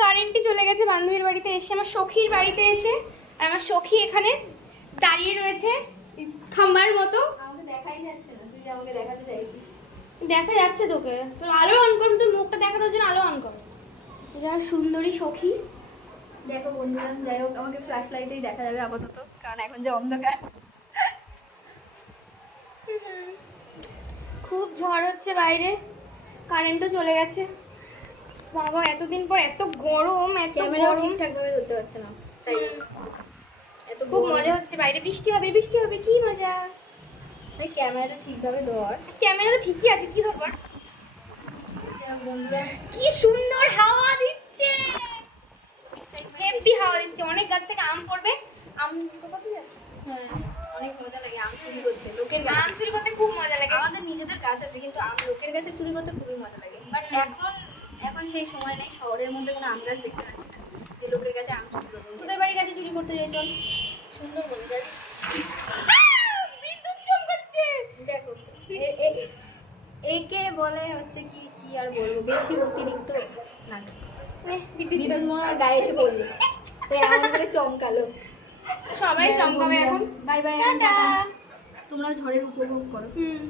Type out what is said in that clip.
কারেন্টই চলে গেছে বান্ধবীর বাড়িতে এসে, আমার সখীর বাড়িতে এসে। আর আমার সখী এখানে দাঁড়িয়ে রয়েছে খাম্বার মতো। আমাকে দেখাই যাচ্ছে না, তুই আমাকে দেখাতে চাইছিস। দেখা যাচ্ছে তোকে, তোর আলো অন কর, তুই মুখটা দেখানোর জন্য আলো অন কর। এই যে আমার সুন্দরী সখী। দেখো বন্ধুরা, যাই হোক আমাকে ফ্ল্যাশ লাইটেই দেখা যাবে আপাতত, কারণ এখন যে অন্ধকার। খুব ঝড় হচ্ছে বাইরে, কারেন্টও চলে গেছে। বাবা এতদিন পর এত গরম, এত ক্যামেরাও গরম। ঠিকঠাক ভাবে ধরতে পারছে না, তাই এত খুব মজা হচ্ছে, বাইরে বৃষ্টি হবে, বৃষ্টি হবে, কি মজা। তাই ক্যামেরাটা ঠিকভাবে ধর। ক্যামেরা তো ঠিকই আছে, কি ধরবার। বন্ধুরা কি সুন্দর হাওয়া দিচ্ছে, হেভি হাওয়া দিচ্ছে। অনেক গাছ থেকে আম পড়বে, আম কত যাস? হ্যাঁ, অনেক মজা লাগে আম চুরি করতে, লোকের আম গাছে। চুরি করতে খুব মজা লাগে। আমাদের নিজেদের গাছ আছে, কিন্তু আম লোকের গাছে চুরি করতে খুবই মজা লাগে। বাট এখন সেই সময় নেই, শহরের মধ্যে কোনো আম গাছ দেখতে পাচ্ছি না যে লোকের কাছে আম চুরি করবো। তোদের বাড়ি গাছে চুরি করতে যাই, চল। সুন্দর মজা। বিদ্যুৎ চমকাচ্ছে। দেখো একে বলে হচ্ছে কি কি আর বলবো, বেশি অতিরিক্ত নাটক। বিদ্যুৎ বিদ্যুৎ মনে হয় গায়ে এসে পড়লো, তাই এমন করে চমকালো। সবাই চমকাবে এখন। Bye bye, tata. তোমরা ঝড়ের উপভোগ করো। হুম।